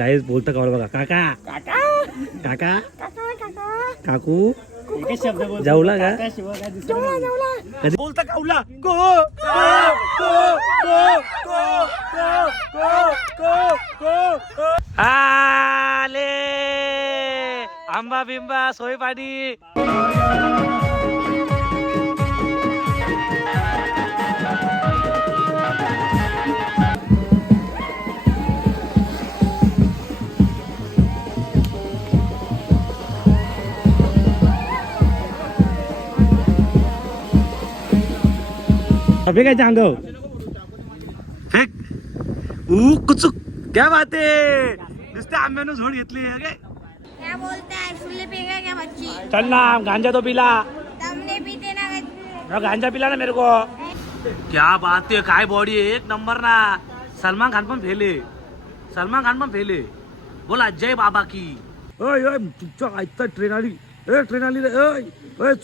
Guys बोलतं का बघा काका काका काकू एकच शब्द बोल जेवला का शिवाय काय दुसरं नाही. कधी बोलता कावला गो गो गो गो गो गो गो गो आले आंबा बिंबा सोय पाणी अबे काय चांगव फेक। ऊ कुचुक। क्या बात आहे नुसते आंब्यानं झोड घेतली क्या बोलता है? फुल्ले पिएगा क्या बच्ची? चल ना गांजा तो पिला। तुमने पीते ना बच्ची गांजा पिला ना मेरे को। क्या बात आहे काय बॉडी आहे एक नंबर ना। सलमान खान पण फेले। सलमान खान पण फेले। बोला जय बाबा की। ओय ओय तुमच्या ऐकता ट्रेन आली। ए ट्रेन आली रे ओय ओय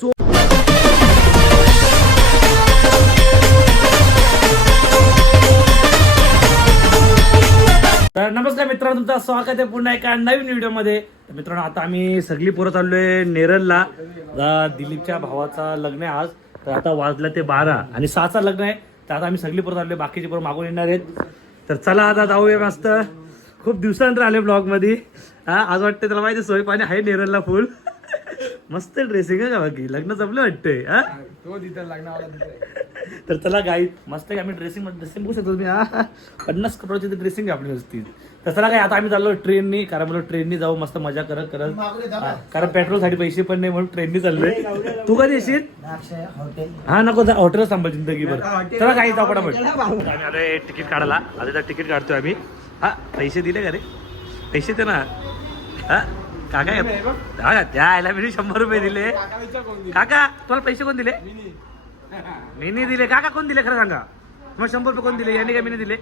तर नमस्कार मित्रांनो तुमचं स्वागत आहे पुन्हा एका नवीन व्हिडिओमध्ये. तर मित्रांनो आता आम्ही सगळी पोरं चाललोय नेरलला. दिलीपच्या भावाचा लग्न आहे आज. तर आता वाजलं ते बारा आणि सहाचा लग्न आहे. तर आता आम्ही सगळी पोरं चाललोय. बाकीचे पोरं मागून येणार आहेत. तर चला आता जाऊया मस्त. खूप दिवसानंतर आले ब्लॉगमध्ये हा आज वाटतं त्याला माहिती सोय पाणी आहे नेरलला फुल मस्त ड्रेसिंग आहे का बाकी? लग्न जमलं वाटतंय हा? तर चला गाई मस्त आहे आम्ही ड्रेसिंग ड्रेसिंग बघू शकतो तुम्ही हा? पन्नास कपड्याची ड्रेसिंग आपली तर चला काय आता आम्ही चाललो ट्रेननी कारण मला ट्रेननी जाऊ मस्त मजा करत करत. हा, कारण पेट्रोलसाठी पैसे पण नाही म्हणून ट्रेननी चाललोय. तू कधी येशील? हा नको जा हॉटेलच थांबा जिंदगीभर. चला काही जाऊ पटापट. आम्ही आलोय तिकीट काढायला. आता तिकीट काढतोय आम्ही. हा पैसे दिले का रे? पैसे दे ना. हा? काका हा त्या आयला मी शंभर रुपये दिले. काका तुला पैसे कोण दिले? मी नाही. दिले. काका कोण दिले? खरं सांगा. मग शंभर रुपये कोण दिले? यांनी काय मी नाही दिले?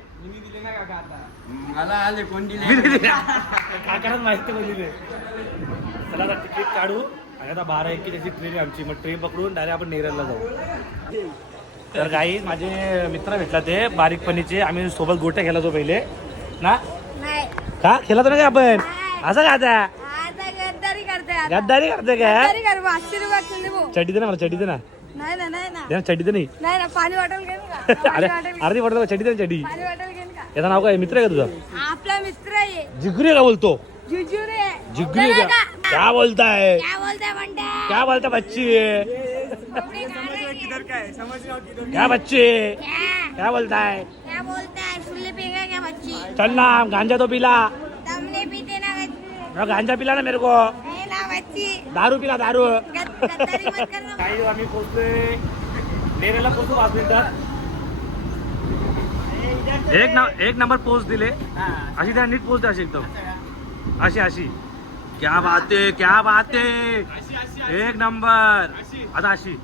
मला आले कोण दिले? काकालाच माहिती कोण दिले. चला आता तिकीट काढू. आणि आता बारा एक त्याची ट्रेन आहे आमची. मग ट्रेन पकडून डायरेक्ट आपण नेरलला जाऊ. तर काही माझे मित्र भेटला ते बारीकपणीचे आम्ही सोबत गोट्या खेळायचो पहिले. ना? नाही. का? खेळतो ना का आपण? असं का आता? गद्दारी करते काय? चड्डीत ना चड्डीत ना चट्टी ना नाही ना चड्डीत नाही। ना पाणी वाटेल अरे अर्धी वाटत चड्डीत ना चड्डी। याचं ना काय मित्र आहे का तुझा? आपला मित्र आहे जिगरी का बोलतो। जिगरी क्या बोलताय क्या बोलता बच्ची क्या बच्ची क्या? बोलता है? क्या बोलता है? सुल्ले पिएगा क्या बच्ची? चल ना गांजा तो पीला। तुमने पीते ना गांजा पिला ना मेरे को। दारू पिला दारू. काही आम्ही पोहोचलोय. नेरेला पोहोचू पाच मिनिटात. एक न एक नंबर पोच दिले. अशी त्या नीट पोचते अशी एकदम. अशी अशी. क्या बात आहे क्या बात आहे एक नंबर. आता अशी.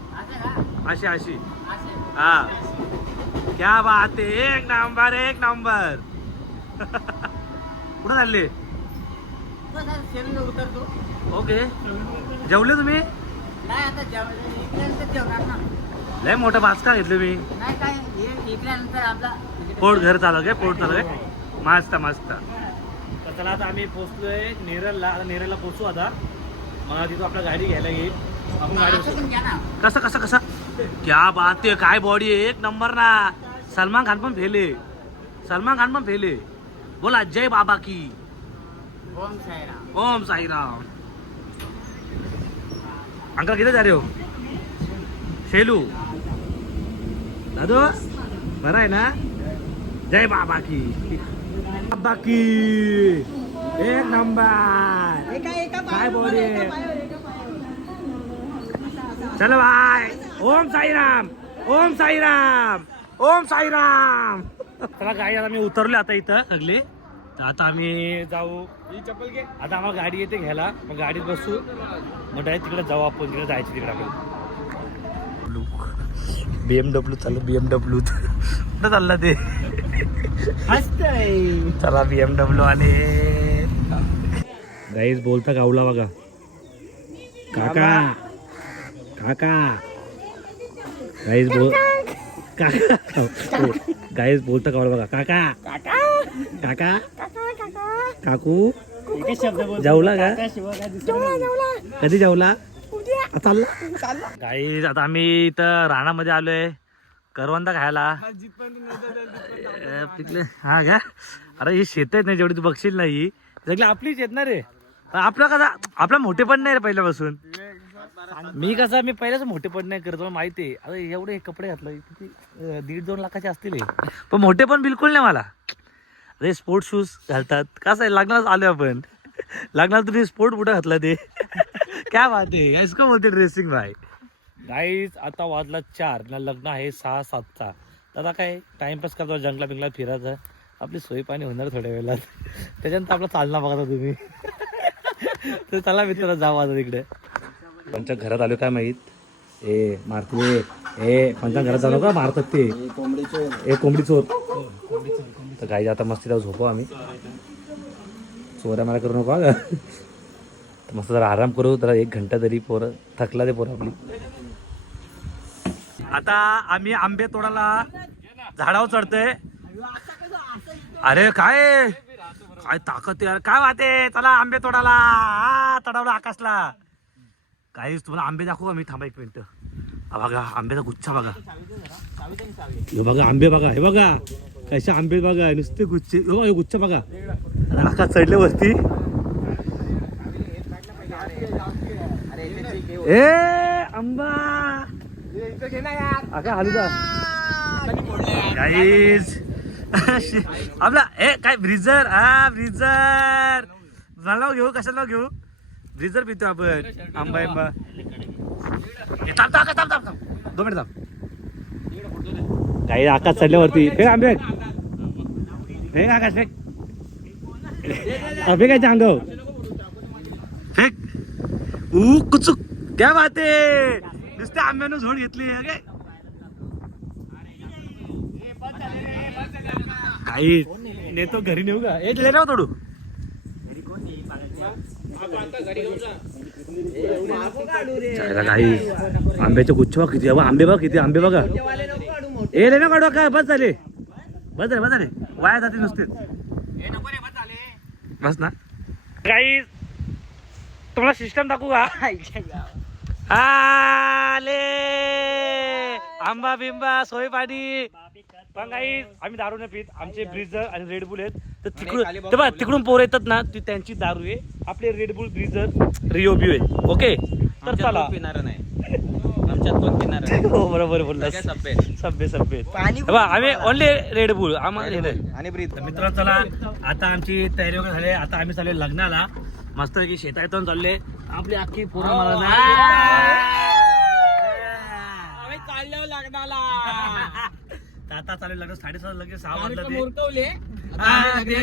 अशी अशी. हा. क्या बात आहे एक नंबर एक नंबर. कुठं चालले? ओके. जेवले तुम्ही? नाही आता जेवणार ना. लय मोठं बाचका घेतलं मी नाही काय हे इकल्यानंतर आपला पोट घर चालू काय पोट चालू काय मस्त मस्त. तर चला आता आम्ही पोहोचलोय नेरलला. आता नेरलला पोहोचू आता. मग तिथं आपल्या गाडी घ्यायला येईल. आपण गाडी असं बसू. पण घ्या ना. कसं कसं कसं? क्या बात आहे काय बॉडी आहे? एक नंबर ना. सलमान खान पण फेले सलमान खान पण फेले बोला जय बाबा की. ओम साईराम. ओम साईराम. अंकल किती जा रे हो? शेलू. दादू बरं आहे ना? जय बाबा की. बाबा की. एक नंबर. काय बोले चलो बाय. ओम साईराम. ओम साईराम. ओम साईराम. चला गाडी आता मी उतरले आता इथं सगळे तर आता आम्ही जाऊ. आता आम्हाला गाडी येते घ्यायला. मग गाडीत बसू. मग डायरेक्ट तिकडे जाऊ आपण. तिकडे जायचं तिकडे आपण बीएमडब्ल्यू चालू. बीएमडब्ल्यू कुठं चालला ते? मस्त आहे चला बीएमडब्ल्यू आले गाईज बोलता गावला बघा. काका. काका. गाईज बोल काका. गाईज बोलता गावला बघा. काका. काका? काकू जेवला का? कधी जेवला चालला. काही आता आम्ही इथं राणामध्ये आलोय. करवंदा खायला. पिकले. हा का अरे ही शेत आहेत ना जेवढी तू बघशील ना ही. सगळी आपलीच आहेत ना रे. आपलं कसा आपला मोठे पण नाही रे पहिल्यापासून. मी कसा मी पहिल्याच मोठे पण नाही करत मला माहिती आहे. आता एवढे कपडे घातलं किती दीड दोन लाखाचे असतील हे. पण मोठे पण बिलकुल नाही मला. अरे स्पोर्ट शूज घालतात. कसं आहे लग्नात आलो आपण. लग्नात तुम्ही स्पोर्ट बुटा घातला ते? काय बात आहे. इसको बोलते ड्रेसिंग भाई? गाईज आता वाजला चार. ना लग्न आहे सहा सातचा. तर आता काय टाइमपास करतो जंगला बिंगला फिरायचं. आपली सोय पाणी होणार थोड्या वेळात. त्याच्यानंतर आपला चालना बघा तुम्ही. तर चला मित्र जाऊ आता तिकडे. पंच्या घरात आलो काय माहीत? ए मारते ए पंच्या घरात जाणो का? मारतात ते ए कोंबडी चोर तर काही आता मस्ती जाऊ झोपू आम्ही. चोऱ्या मला करू नको तर मस्त जरा आराम करू जरा एक घंटा तरी पोरं थकला ते पोरं आपली. आता आम्ही आंबे तोडाला झाडावर चढतोय. अरे काय? काय ताकद यार. काय वाहते चला आंबे तोडाला हा, तडावला आकाशला. काहीच तुम्हाला आंबे दाखवू का? मी थांबा एक मिनिट. बघा आंब्याचा गुच्छा बघा. हे बघा आंबे बघा हे बघा. कसे आंबे बघा नुसते गुच्छे हो गुच्छ बघा आता आकाश चढले वरती. ए आंबा. आका हालू गाईज आपला ए काय ब्रिजर हा ब्रिजर झाला घेऊ कशाला घेऊ? ब्रिजर पितो आपण. आंबा आंबा. ए, थांब, थांब, थांब, थांब. दोन मिनिट थांब. काही आकाश चढल्यावरती फेक आंबे फेक आकाश फेक अभे काय चांग फेक. ऊ कुचुक. क्या बात नुसत्या आंब्यानं झोड घेतली काय काही नेतो घरी नेऊ का? एक ले ना तोडू. जायला काही. आंब्याचे गुच्छ बघ किती. आंबे बघ किती. आंबे बघा. ए ले ना काढू काय बस झाले. बस झाले बस झाले. वाया जाते नुसते बस ना. काही तुम्हाला सिस्टम दाखवू का? आले. आंबा बिंबा सोय पाणी पण काही आम्ही दारू नाही पित. आमचे ब्रिजर आणि रेडबुल आहेत. तर तिकडून ते बघा तिकडून पोर येतात ना ती त्यांची दारू आहे. आपले रेडबुल ब्रिजर रिओबिओ आहे. ओके तर चला. पिणार नाही. आमच्यात पिणार नाही हो बरोबर बोलला सगळ्या सभ्य. सभ्य सभ्य. पाणी हे आम्ही ओनली रेडबुल आम्हाला हे नाही. आणि ब्रीद तर मित्रांनो चला आता आमची तयारी वगैरे झाली. आता आम्ही चालले लग्नाला. मस्त की शेतातून चालले आपली अख्खी पोरं मला चाललो लग्नाला. आता चालू लग्न. साडेसहा लगेच सहा वाजला ते. मुरकवले हा, ते,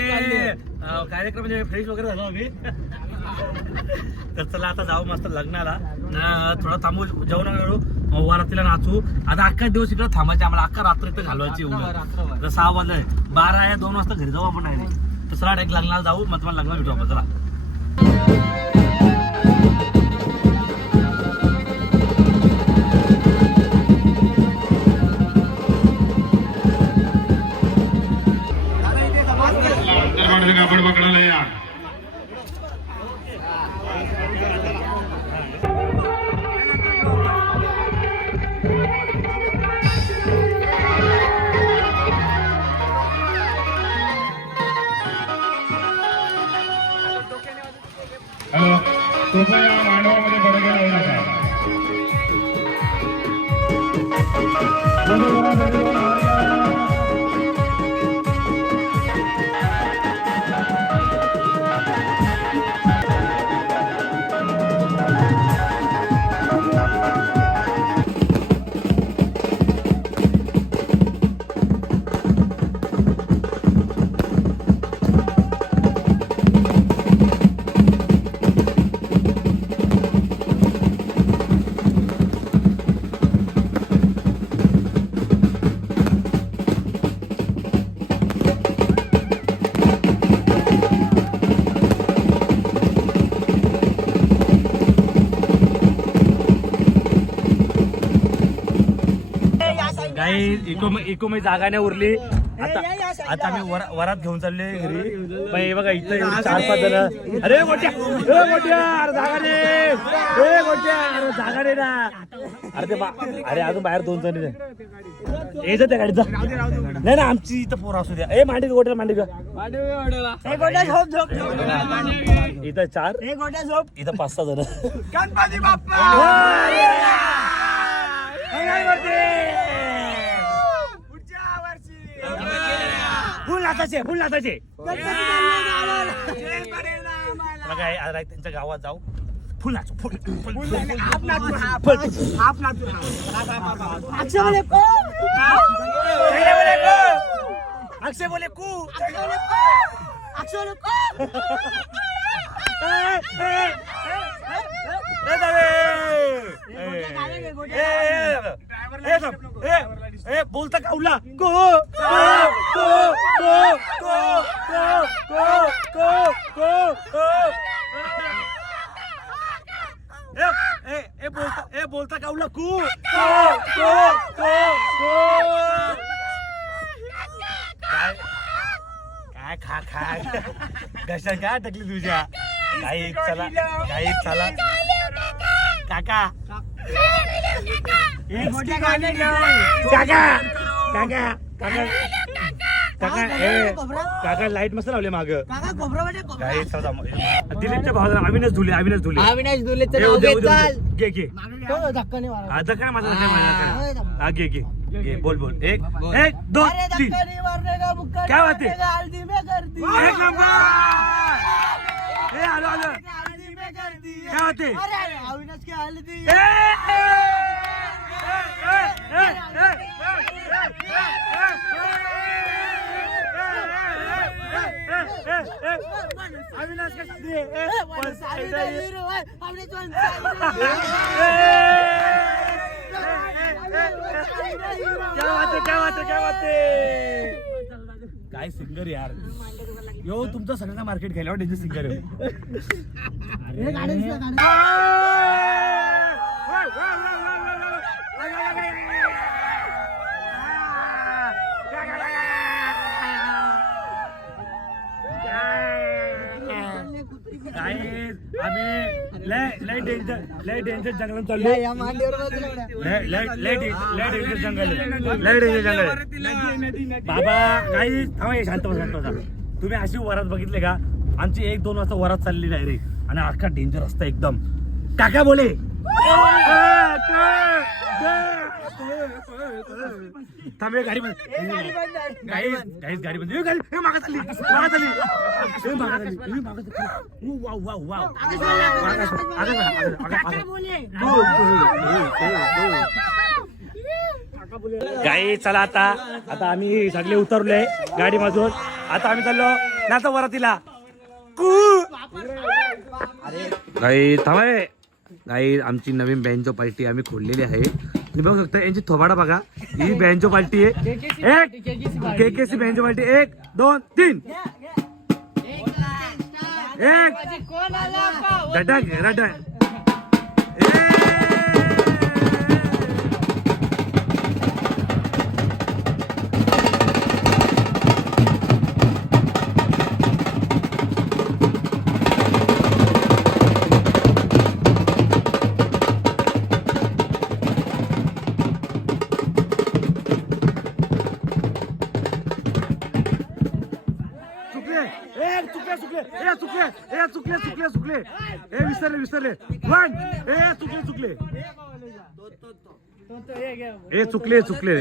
अं, कार्यक्रम म्हणजे फ्रेश वगैरे झालो आम्ही. तर चला आता जाऊ मस्त लग्नाला. थोडं थांबू जेवण वगैरे करू वरातीला नाचू. आता अख्खा दिवस इकडे थांबायचे आम्हाला. अख्खा रात्र इथं घालवायची तर सहा वाजले बारा या दोन वाजता घरी जाऊ आपण तर चला डायरेक्ट लग्नाला जाऊ. मग तुम्हाला लग्नाला भेटू आपण. चला. काही इको इको मी जागा नाही उरली आता आता आम्ही वर- वरात घेऊन चालले घरी. पण हे बघा इथं एवढे चार पाच जण. अरे मोठ्या ए मोठ्या अरे जागा ए मोठ्या अरे जागा दे ना. अरे ते बा- अरे अजून बाहेर दोन जण आहेत. ये जा त्या गाडीत जा. नाही ना आमची इथं पोरं असू द्या. ए मांडी गोट्या मांडी ग इथं चार. इथं पाच सहा जण. गणपती बाप्पा! नाचाचे फुल. बघा हे आता त्यांच्या गावात जाऊ फुल नाचू फुल फुल फुल आप नाचू, आप. फुल फुल आप नाचू, आप. अक्षय बोले को अक्षय बोले को अक्षय बोले कू अक्षय बोले को बोलता कावला को बोलता काऊ को काय खा खा घशा काय टाकली तुझ्या काही चला काही चला काका काका काका काका काका ए काका लाइट मस्त लावले माग. चला दिलीपच्या भावाला अविनाश धुले अविनाश धुले. अविनाश नाव चाल घे घे. तो धक्का नाही मारा. आता काय माझा काय? माझा हा घे घे. घे बोल बोल. एक एक दोन अरे तीन. धक्का नाही मारने का, मुक्का क्या नाही बात है? मारने का, हल्दी में कर दी. एक नंबर! ए आलो आलो. हल्दी में कर दी. क्या होते अरे, अरे, अविनाश की हल्दी. ए, ए, ए, ए, ए, ए, ए, अविनाश का शादी है. ए, ए, पण साली इथं नाही ये. हिरो, ए, अविनाश वन साली क्या बात है क्या बात है क्या बात है काय सिंगर यार यो तुमचं सगळ्यांना मार्केट घ्यायला डेंजर सिंगर हे आम्ही लय लय डेंजर लय डेंजर जंगलात या- चाललो. लय लय लय लय डेंजर जंगल आहे. लय डेंजर जंगल आहे. बाबा काही थांबा हे शांत बसा, शांत बसा. तुम्ही अशी वरात बघितले का आमची एक दोन वाजता वरात चालली डायरेक्ट आणि अख्खा डेंजर असतं एकदम काका बोले थांबे गाडी बंद गाडी गाडी गाडी बंद गाडी मागं चालली मागं चालली मागं चालली मागं चालली. मागं सर, आगं गाई चला आता. आता आम्ही सगळे उतरलोय गाडी मधून आता आम्ही चाललो नाचा वरातीला. गाई थांबा रे. गाई आमची नवीन बँजो पार्टी आम्ही खोललेली आहे. तुम्ही बघू शकता यांची थोबाडा बघा. ही बँजो पार्टी आहे. एक. K K C banjo party. एक दोन तीन. एक. रटक रटक चुकले चुकले. ए चुकले. ए चुकले चुकले चुकले. ए विसरले विसरले. वन ए चुकले चुकले. ए चुकले चुकले.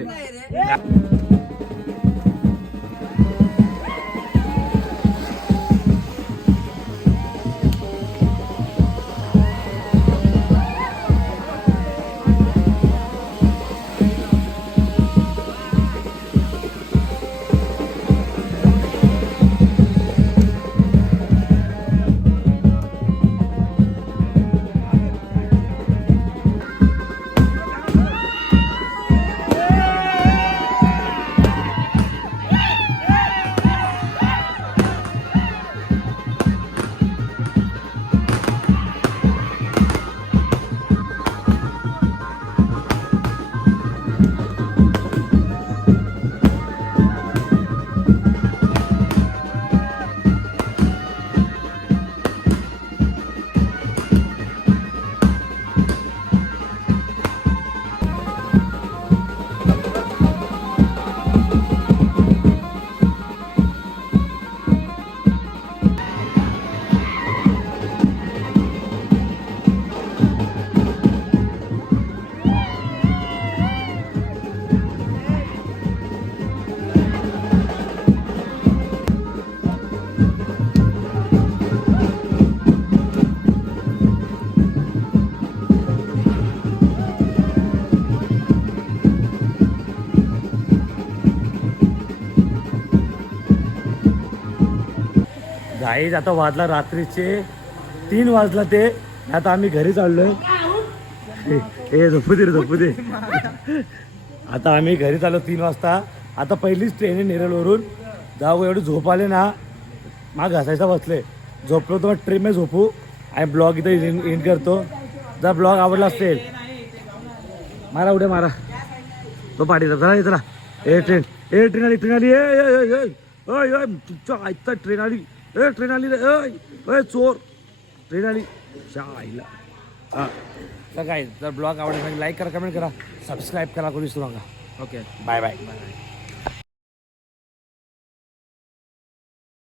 गाईज आता वाजला रात्रीचे तीन वाजला ते. आता आम्ही घरी चाललोय. हे- झोपू दे रे, झोपू दे. आता आम्ही घरी चाललो तीन वाजता. आता पहिलीच ट्रेन आहे नेरळवरून. जाऊ एवढी झोप आले ना माग घासायचा बसले झोपलो तर ट्रेन मी झोपू. आणि ब्लॉग इथं एंड करतो. जर ब्लॉग आवडला असेल मारा उड्या मारा. तो पाठी चला चला. ए ट्रेन ए ट्रेन आली ट्रेन आली. ए ए, तुमच्या ट्रेन आली. ए ट्रेन आली रे चोर. ट्रेन आली आईला हा. तर काय जर ब्लॉग आवडला लाईक करा कमेंट करा सबस्क्राईब करा कोणी विसरू नका ओके बाय बाय